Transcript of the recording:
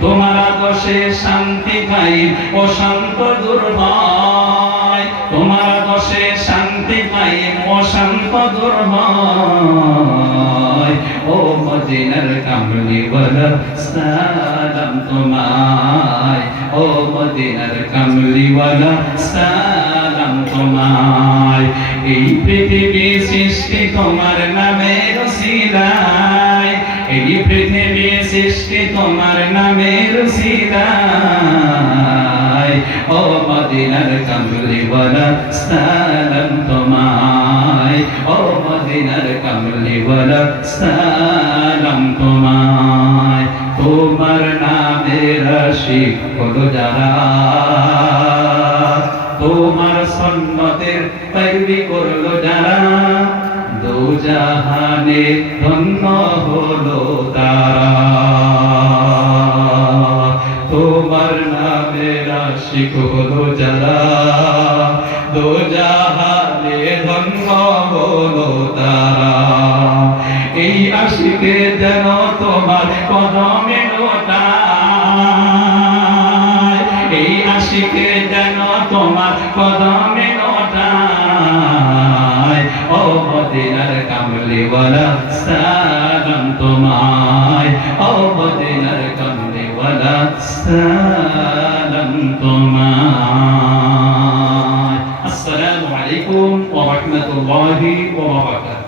তোমার আদর্শে শান্তি পাই ও শান্ত দুর্ভয় তোমার আদর্শে শান্তি পাই ও শান্ত দুর্ভয় ও মদিনার কামলি বল, সালাম তোমায়। ও মদিনার কামলি ওয়ালা সালাম তোমায়। এই পৃথিবী সৃষ্টি তোমার নামের এই পৃথিবী সৃষ্টি তোমার নামের সিদায় ও মদিনার কামলিওয়ালা, সালাম তোমায়। ও মদিনার কামলিওয়ালা, সালাম তোমায়। তোমার নামের আশিক হলো যারা। তোমার সন্ন্যতের তৈরি করল যারা। জাহানে ধন্য হলো তারা। তোমার নামের আশিক হলো যারা। দু জাহানে ধন্য হলো তারা। এই আশিকে যেন তোমার কদমে এই আশিকে যেন তোমার কদমে লোটায় কমলেওয়ালা সালাম তোমায় ও মদিনার কমলেওয়ালা সালাম তোমায় আসসালামু আলাইকুম ওয়া রাহমাতুল্লাহি ওয়া বারাকাতুহু